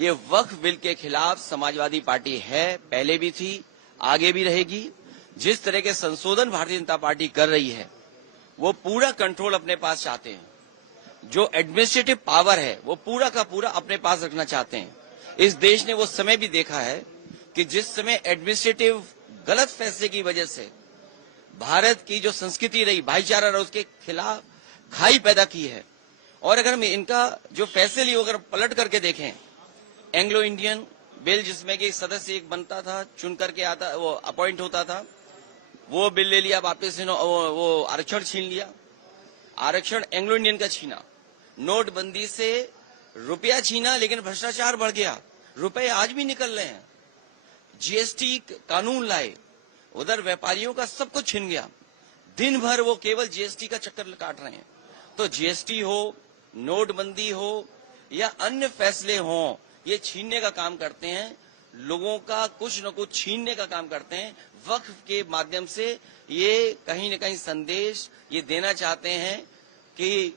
ये वक्फ बिल के खिलाफ समाजवादी पार्टी है, पहले भी थी, आगे भी रहेगी। जिस तरह के संशोधन भारतीय जनता पार्टी कर रही है, वो पूरा कंट्रोल अपने पास चाहते हैं। जो एडमिनिस्ट्रेटिव पावर है, वो पूरा का पूरा अपने पास रखना चाहते हैं। इस देश ने वो समय भी देखा है कि जिस समय एडमिनिस्ट्रेटिव गलत फैसले की वजह से भारत की जो संस्कृति रही, भाईचारा रहा, उसके खिलाफ खाई पैदा की है। और अगर हम इनका जो फैसले लिए अगर पलट करके देखें, एंग्लो इंडियन बिल जिसमें कि सदस्य एक बनता था, चुन करके आता, वो अपॉइंट होता था, वो बिल ले लिया वापस, वो आरक्षण छीन लिया, आरक्षण एंग्लो इंडियन का छीना, नोटबंदी से रुपया छीना, लेकिन भ्रष्टाचार बढ़ गया, रुपए आज भी निकल रहे हैं। जीएसटी कानून लाए, उधर व्यापारियों का सब कुछ छिन गया, दिन भर वो केवल जीएसटी का चक्कर काट रहे हैं। तो जीएसटी हो, नोटबंदी हो या अन्य फैसले हों, ये छीनने का काम करते हैं, लोगों का कुछ न कुछ छीनने का काम करते हैं। वक्फ के माध्यम से ये कहीं न कहीं संदेश ये देना चाहते हैं कि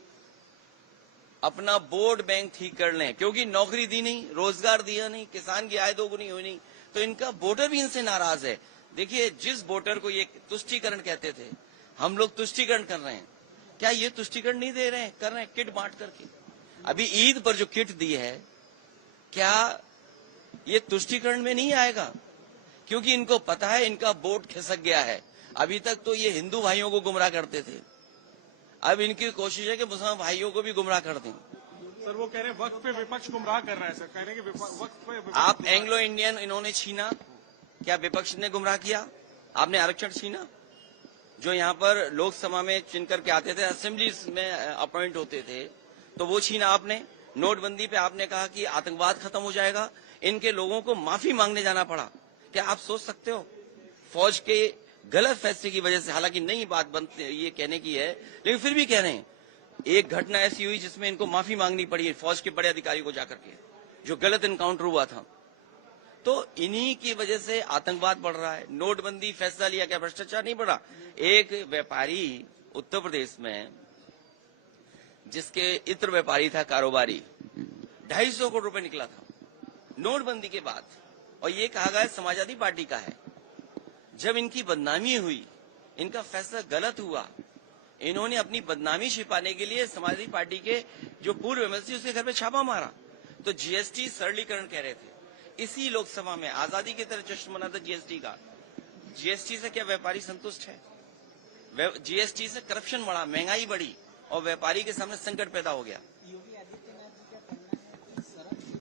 अपना वोट बैंक ठीक कर लें, क्योंकि नौकरी दी नहीं, रोजगार दिया नहीं, किसान की आय दोगुनी हुई नहीं, तो इनका वोटर भी इनसे नाराज है। देखिए, जिस वोटर को ये तुष्टीकरण कहते थे, हम लोग तुष्टीकरण कर रहे हैं, क्या ये तुष्टीकरण नहीं दे रहे हैं? कर रहे हैं किट बांट करके। अभी ईद पर जो किट दी है, क्या ये तुष्टीकरण में नहीं आएगा? क्योंकि इनको पता है इनका वोट खिसक गया है। अभी तक तो ये हिंदू भाइयों को गुमराह करते थे, अब इनकी कोशिश है कि मुसलमान भाइयों को भी गुमराह कर दें। सर, वो कह रहे हैं वक्फ पे विपक्ष गुमराह कर रहा है। सर कह रहे हैं कि वक्फ पे आप एंग्लो इंडियन इन्होंने छीना, क्या विपक्ष ने गुमराह किया? आपने आरक्षण छीना, जो यहाँ पर लोकसभा में चुन करके आते थे, असेंबली में अपॉइंट होते थे, तो वो छीना आपने। नोटबंदी पे आपने कहा कि आतंकवाद खत्म हो जाएगा, इनके लोगों को माफी मांगने जाना पड़ा। क्या आप सोच सकते हो? फौज के गलत फैसले की वजह से, हालांकि नई बात बनती ये कहने की है, लेकिन फिर भी कह रहे हैं, एक घटना ऐसी हुई जिसमें इनको माफी मांगनी पड़ी फौज के बड़े अधिकारी को जाकर के, जो गलत एनकाउंटर हुआ था। तो इन्हीं की वजह से आतंकवाद बढ़ रहा है। नोटबंदी फैसला लिया, क्या भ्रष्टाचार नहीं बढ़ा? एक व्यापारी उत्तर प्रदेश में, जिसके इत्र व्यापारी था, कारोबारी, 250 करोड़ रुपए निकला था नोटबंदी के बाद, और ये कहा गया समाजवादी पार्टी का है। जब इनकी बदनामी हुई, इनका फैसला गलत हुआ, इन्होंने अपनी बदनामी छिपाने के लिए समाजवादी पार्टी के जो पूर्व एमएलसी उसके घर पे छापा मारा। तो जीएसटी सरलीकरण कह रहे थे, इसी लोकसभा में आजादी की तरह जश्न मना था जीएसटी का। जीएसटी से क्या व्यापारी संतुष्ट है? जीएसटी से करप्शन बढ़ा, महंगाई बढ़ी और व्यापारी के सामने संकट पैदा हो गया।